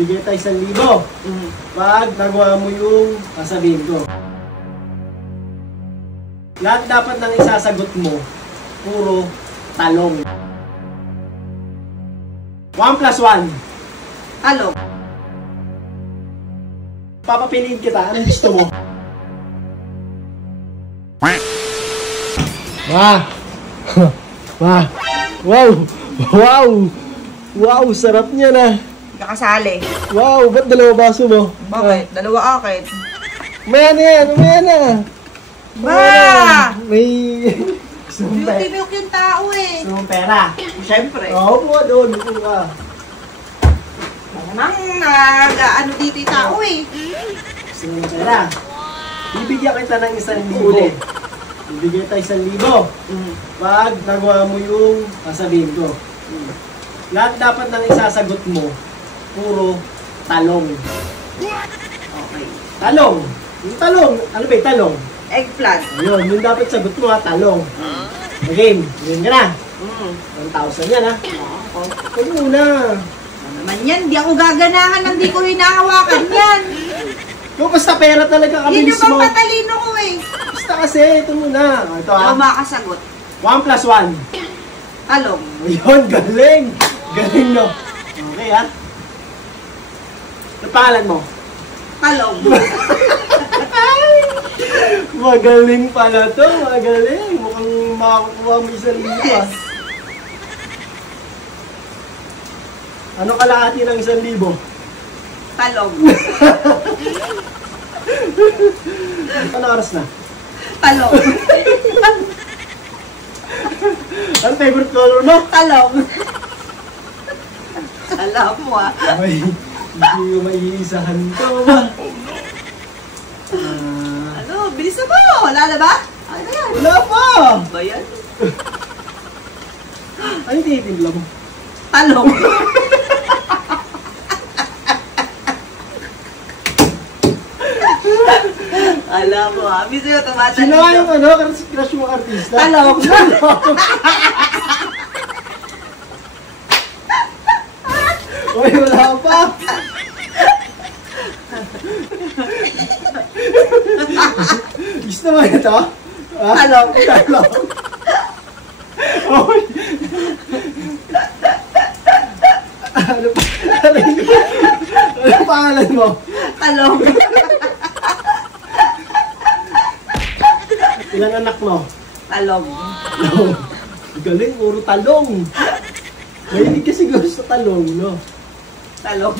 Bibigyan tayo 1,000. Pag nagawa mo yung sasabihin ko. Lahat dapat nang isasagot mo, puro talong. 1 plus 1. Talong. Papapiliin kita. Anong gusto mo? Wah! Wah! Wow! Wow! Wow! Sarap niya na! Nakasali. Wow! Ba't 2 baso mo? Bakit? 2 akin. Maya na yan! Maya na! Ba! May... Gusto mong Beauty pera? milk yung tao eh. Gusto mong pera? Siyempre. Oo po, doon. Gusto ka. Namang nag-ano dito yung tao eh. Gusto mong pera? Bibigyan kita ng 1,000 ulit. Bibigyan tayo 1,000. Pag nagawa mo yung sasabihin ko. Lahat dapat nang isasagot mo, puro talong. Okay. Talong! Yung talong! Ano ba yung talong? Eggplant. Ayun, yung dapat sagot mo ha, talong. Game, yun ka na. 1,000 yan ha. Huwag muna. Ano naman yan? Di ako gaganahan nang di ko hinahawakan yan. Kung basta pera talaga kami Yun yung mismo. bang patalino ko eh. Basta kasi, ito muna. Ito ha. Ako makasagot. 1 plus 1. Talong. Ayun, galing. Galing no. Okay ha. Ano pangalan mo? Talong. Magaling pala to, magaling. Mukhang makakukuha mo 1,000 ha. Ano kalahati ng 1,000? Talong. Ano oras na? Talong. Ang favorite color mo? Talong. Alam mo ah. Ay, hindi ko maiisahan to. Ano? Bilisan mo. Wala na ba? Ano yan? Wala pa! Ano ba yan? Ano yung tinitingla mo? Talong. Alam mo ah. Bisa yung tumatalino. Sino nga yung ano? Crush mo artista? Talong. Uy, wala pa! Gusto mo ito? Ah? Talong. Talong. Uy! Ano pangalan mo? Talong. Ilan anak mo? Talong. Talong. Galing, puro talong. Mahilig ka siguro sa talong, no? Talong.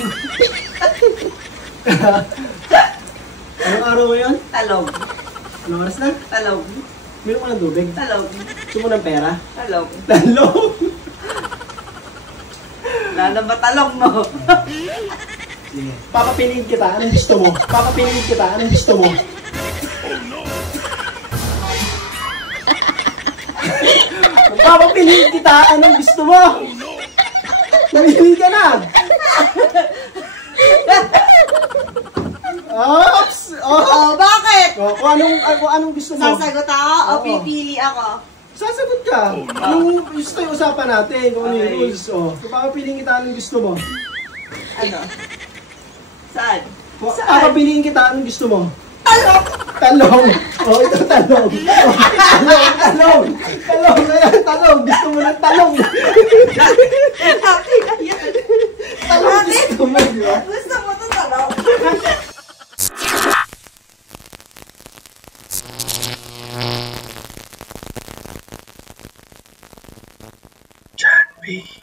Anong araw mo yun? Talong. Anong oras na? Talong. Meron ka ng tubig? Talong. Gusto mo ng pera? Talong. Talong! Wala na ba talong mo? Sige. Papapiliin kita. Anong gusto mo? Papapiliin kita. Anong gusto mo? Papapiliin kita. Anong gusto mo? Namili ka na. Oops! Oh! Oh, bakit? Oh, kung anong gusto mo? Sasagot ako o Oo. pipili ako? Sasagot ka. Yung gusto yung usapan natin. Kung ano yung Okay. rules. Oh. Kung papapiliin kita. Anong gusto mo? Ano? Saan? Kung Saan? papapiliin kita. Anong gusto mo? Talong! Talong! Oh, ito talong! Oh, talong! Talong! Talong! Ayan, talong! Gusto mo ng talong! Akin na yan! Talong gusto mo, di ba? Gusto mo to talong? John B.